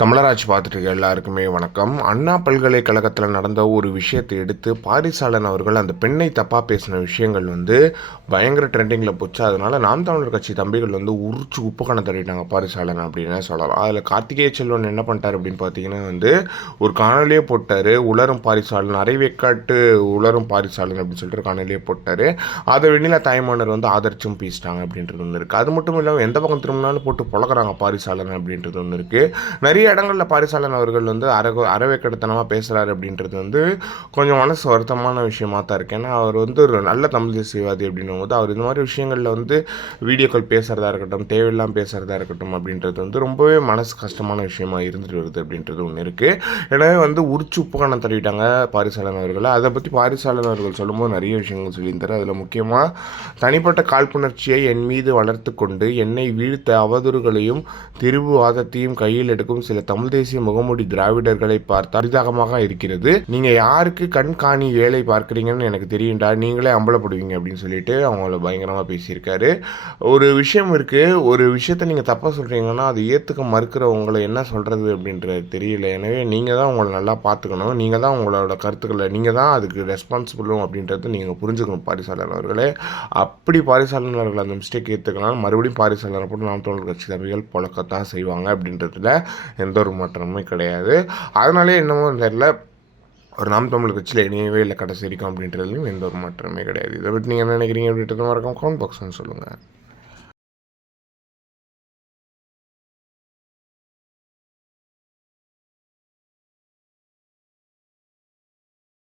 தமிழராட்சி பார்த்துட்டு இருக்க எல்லாருக்குமே வணக்கம். அண்ணா பல்கலைக்கழகத்தில் நடந்த ஒரு விஷயத்தை எடுத்து பாரிசாலன் அவர்கள் அந்த பெண்ணை தப்பாக பேசின விஷயங்கள் பயங்கர ட்ரெண்டிங்கில் போச்சு. அதனால் நாம் தமிழர் கட்சி தம்பிகள் உரிச்சு உப்பு கணம் தள்ளிட்டாங்க பாரிசாலன் அப்படின்னு சொல்லலாம். அதில் கார்த்திகேய செல்வன் என்ன பண்ணிட்டார் அப்படின்னு பார்த்தீங்கன்னா ஒரு காணொலியே போட்டார். உலரும் பாரிசாலன் அரைவேக்காட்டு உலரும் பாரிசாலன் அப்படின்னு சொல்லிட்டு காணொலியே போட்டார். அதை வெண்ணிலா தாய்மானர் ஆதரிச்சும் பேசிட்டாங்க அப்படின்றது ஒன்று இருக்குது. அது மட்டும் இல்லாமல் எந்த பக்கம் திரும்பினாலும் போட்டு புழக்கிறாங்க பாரிசாலன் அப்படின்றது ஒன்று இருக்குது. நிறைய இடங்களில் பாரிசாலன் அவர்கள் அறவேக்கடத்தனமாக பேசுகிறாரு அப்படின்றது கொஞ்சம் மனசு வருத்தமான விஷயமா தான் இருக்குது. ஏன்னா அவர் ஒரு நல்ல தமிழ் தேசியவாதி அப்படின்னும் போது அவர் இந்த மாதிரி விஷயங்களில் வீடியோக்கள் பேசுகிறதா இருக்கட்டும், தேவையில்லாமல் பேசுகிறதா இருக்கட்டும் அப்படின்றது ரொம்பவே மனசு கஷ்டமான விஷயமா இருந்துட்டு வருது அப்படின்றது ஒன்று இருக்குது. எனவே உரிச்சு உப்பு கண்ணம் தள்ளிவிட்டாங்க பாரிசாலன் அவர்களை. அதை பற்றி பாரிசாலன் அவர்கள் சொல்லும்போது நிறைய விஷயங்கள் சொல்லியிருந்தார். அதில் முக்கியமாக தனிப்பட்ட காழ்ப்புணர்ச்சியை என் மீது வளர்த்து கொண்டு என்னை வீழ்த்த அவதூறுகளையும் திரிபுவாதத்தையும் கையில் எடுக்கும் சில தமிழ் தேசிய முகமூடி திராவிடர்களை பார்த்து அரிதாகமாக இருக்கிறது. நீங்க யாருக்கு கண் காணி வேலை பார்க்குறீங்கன்னு எனக்கு தெரியும்டா, நீங்களே அம்பலப்படுவீங்க அப்படின்னு சொல்லிட்டு அவங்கள பயங்கரமாக பேசியிருக்காரு. ஒரு விஷயம் இருக்கு, ஒரு விஷயத்த நீங்க தப்பா சொல்றீங்கன்னா அது ஏத்துக்க மறுக்கிறவங்களை என்ன சொல்றது அப்படின்றது தெரியல. எனவே நீங்க தான் உங்களை நல்லா பார்த்துக்கணும், நீங்க தான் உங்களோட கருத்துக்களை நீங்க தான் அதுக்கு ரெஸ்பான்சிபிளும் அப்படின்றத நீங்க புரிஞ்சுக்கணும் பாரிசாலன் அவர்களே. அப்படி பாரிசாலன் அவர்கள் அந்த மிஸ்டேக் ஏற்றுக்கலாம், மறுபடியும் பாரிசாலனை போட்டு நாம் தமிழர் கட்சி தம்பிகள் பொழக்கத்தான் செய்வாங்க அப்படின்றதுல எந்த ஒரு மாற்றமுமே கிடையாது. அதனாலே என்னமோ தெரியல, ஒரு நாம் தமிழ் கட்சியில் இணையவே இல்லை கடைசி வரைக்கும் அப்படின்றதுலையும் எந்த ஒரு மாற்றமே கிடையாது. இதை பற்றி நீங்கள் என்ன நினைக்கிறீங்க அப்படின்றத மறக்காம கமெண்ட் பாக்ஸ்னு சொல்லுங்கள்.